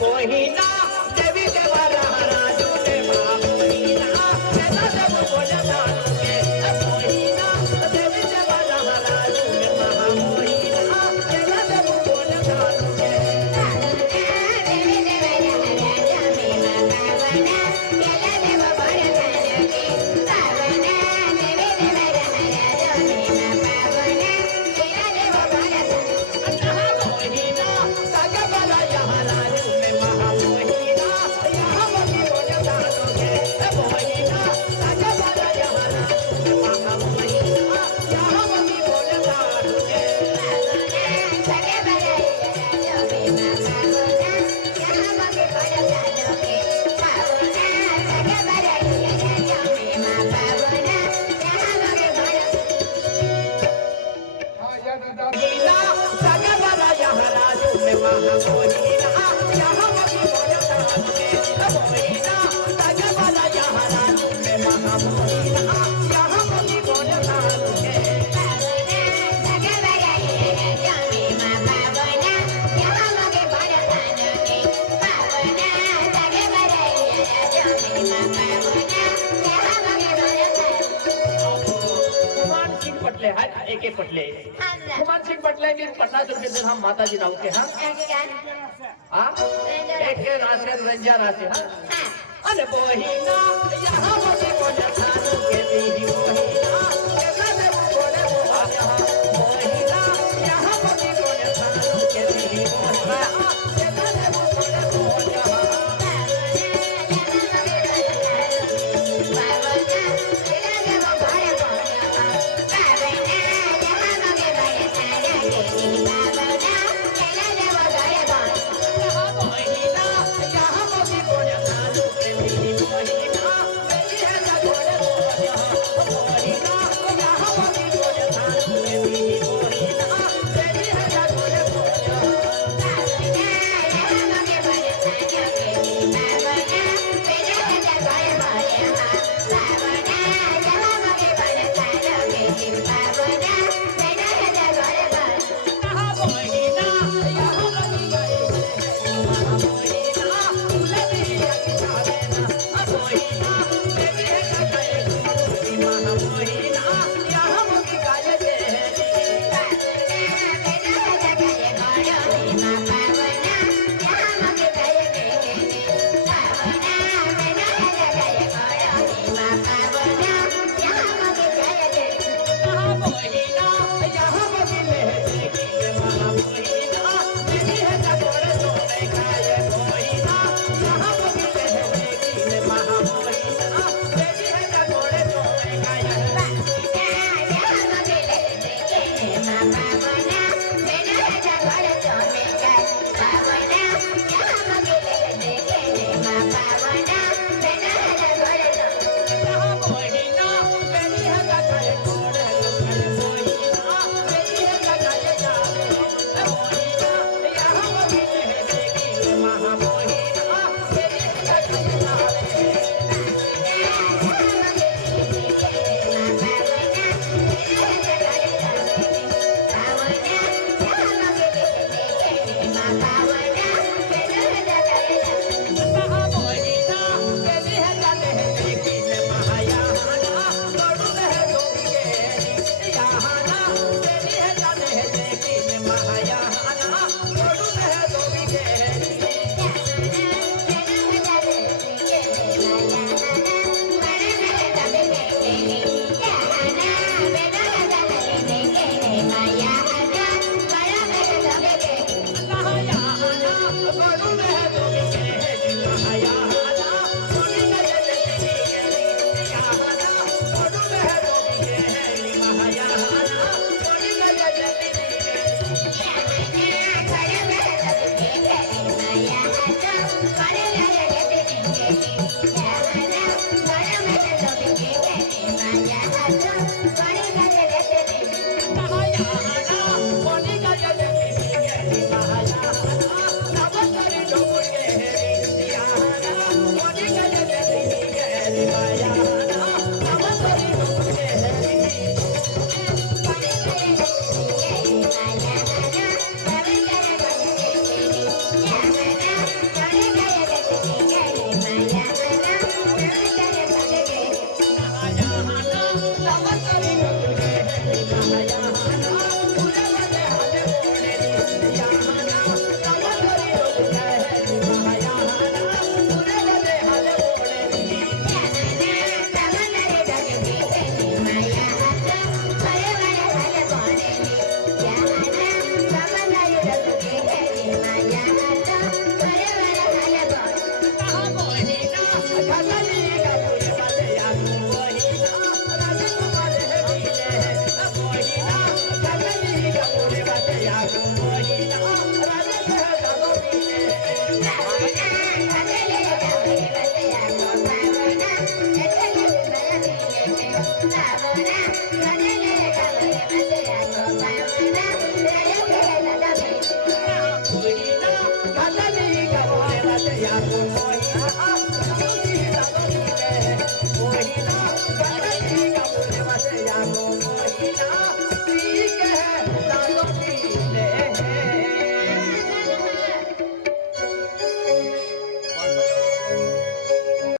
मोहिना देवी देवाला राजू ने मोहिना केला देव बोला के मोहिना देवी देवाला राजू ने मोहिना केला देव बोला के देवी देवाला राजा में मावना केला देव बोला के पावना देवी देवाला राजा में मावना केला देव बोला मोहिना सागा वाला यहाँ राजू ने मोहिना यहाँ मगी बोला के मोहिना सागा वाला यहाँ राजू ने मोहिना यहाँ मगी बोला के सगे बड़ाई राजा में मावना यहाँ मगे बोला के पावना सगे बड़ाई राजा में मावना यहाँ मगे बोला मोहिना सागा वाला यहाँ राजू ने मोहिना यहाँ मगी बोला के मोहिना सागा वाला यहाँ राजू ने मोहिना यहाँ मगी बोला के पावना सगे बड़ाई राजा में मावना यहाँ मगे बोला के पावना सगे बड़ाई राजा में मावना यहाँ मगे बोला कुमार सिंह पटले है एक एक पटले कुमार सिंह पटले भी 50 रुपये दिन हम माता जी नाव के हाँ हाँ एक के राशि रंजा राशि हाँ अरे मोहिना यहाँ मगे बोला के दीदी मोहिना कैसा दे बोले मोहिना यहाँ मगे बोला के दीदी मोहिना कैसा दे बोले मोहिना यहाँ मगे बोला के दीदी मोहिना मेरी है ना बोले मोहिना यहाँ मगे बोला के दीदी मोहिना मेरी है ना बोले मोहिना यहाँ मगे मोहिना उले भी जावे ना मोहिना मेरी है ना गए मोहिना यहाँ मगे गाये दे मोहिना यहाँ मगे ले मोहिना मेरी है ना गोरे सोने खाए मोहिना यहाँ मगे ले मोहिना मेरी है ना गोरे सोने खाए मोहिना मेरी है ना गए गोरे मोहिना मेरी है ना गए जावे मोहिना यहाँ मगे ले मोहिना मेरी है ना गए जावे मोहिना मेरी है ना देखी महायाना बड़ू है दोगे यहाँ ना मेरी है ना देखी महायाना बड़ू है दोगे या